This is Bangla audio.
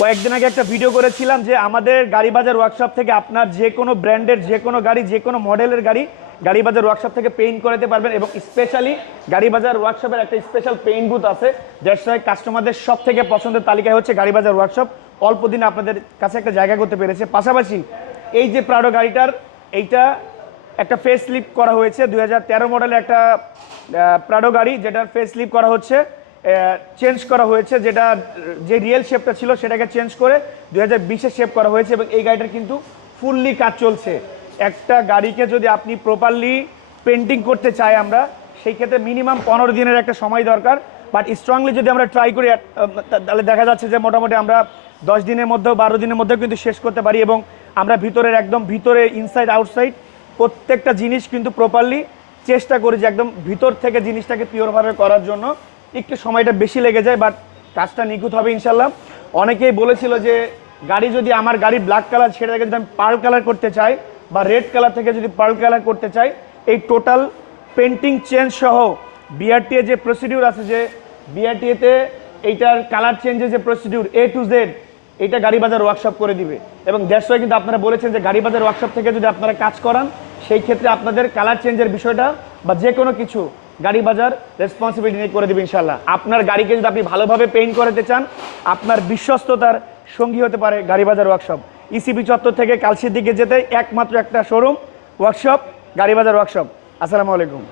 কয়েকদিন আগে একটা ভিডিও করেছিলাম যে আমাদের গাড়ি বাজার ওয়ার্কশপ থেকে আপনার যে কোনো ব্র্যান্ডের যে কোনো গাড়ি, যে কোনো মডেলের গাড়ি গাড়ি বাজার ওয়ার্কশপ থেকে পেইন্ট করাতে পারবেন। এবং স্পেশালি গাড়ি বাজার ওয়ার্কশপের একটা স্পেশাল পেইন্ট বুথ আছে, যার সাথে কাস্টমারদের সব থেকে পছন্দের তালিকায় হচ্ছে গাড়ি বাজার ওয়ার্কশপ। অল্প দিনে আপনাদের কাছে একটা জায়গা করতে পেরেছে। পাশাপাশি এই যে প্রাডো গাড়িটার এইটা একটা ফেস লিফট করা হয়েছে, 2013 মডেলের একটা প্রাডো গাড়ি, যেটার ফেস লিফট করা হচ্ছে, চেঞ্জ করা হয়েছে, যেটা যে রিয়েল শেপটা ছিল সেটাকে চেঞ্জ করে 2020-এ শেপ করা হয়েছে। এবং এই গাড়িটার কিন্তু ফুললি কাজ চলছে। একটা গাড়িকে যদি আপনি প্রপারলি পেন্টিং করতে চাই আমরা, সেই ক্ষেত্রে মিনিমাম 15 দিনের একটা সময় দরকার। বাট স্ট্রংলি যদি আমরা ট্রাই করি তাহলে দেখা যাচ্ছে যে মোটামুটি আমরা 10 দিনের মধ্যেও 12 দিনের মধ্যেও কিন্তু শেষ করতে পারি। এবং আমরা ভিতরের একদম ভিতরে ইনসাইড আউটসাইড প্রত্যেকটা জিনিস কিন্তু প্রপারলি চেষ্টা করি যে একদম ভিতর থেকে জিনিসটাকে পিওরভাবে করার জন্য। একটু সময়টা বেশি লেগে যায়, বাট কাজটা নিখুঁত হবে ইনশাল্লাহ। অনেকেই বলেছিল যে গাড়ি যদি আমার গাড়ি ব্ল্যাক কালার, সেটাকে যদি আমি পার্ল কালার করতে চাই বা রেড কালার থেকে যদি পার্ল কালার করতে চাই, এই টোটাল পেন্টিং চেঞ্জ সহ বিআরটিএ যে প্রসিডিউর আছে, যে বিআরটিএতে এইটার কালার চেঞ্জের যে প্রসিডিউর A to Z, এটা গাড়ি বাজার ওয়ার্কশপ করে দিবে। এবং দ্যাটস ওয়াই কিন্তু আপনারা বলেছেন যে গাড়ি বাজার ওয়ার্কশপ থেকে যদি আপনারা কাজ করান, সেই ক্ষেত্রে আপনাদের কালার চেঞ্জের বিষয়টা বা যে কোনো কিছু গাড়ি বাজার রেসপন্সিবিলিটি নিয়ে করে দেবে ইনশাল্লাহ। আপনার গাড়িকে যদি আপনি ভালোভাবে পেইন্ট করাতে চান, আপনার বিশ্বস্ততার সঙ্গী হতে পারে গাড়ি বাজার ওয়ার্কশপ। ইসিবি চত্বর থেকে কালসির দিকে যেতে একমাত্র একটা শোরুম, ওয়ার্কশপ, গাড়ি বাজার ওয়ার্কশপ। আসসালামু আলাইকুম।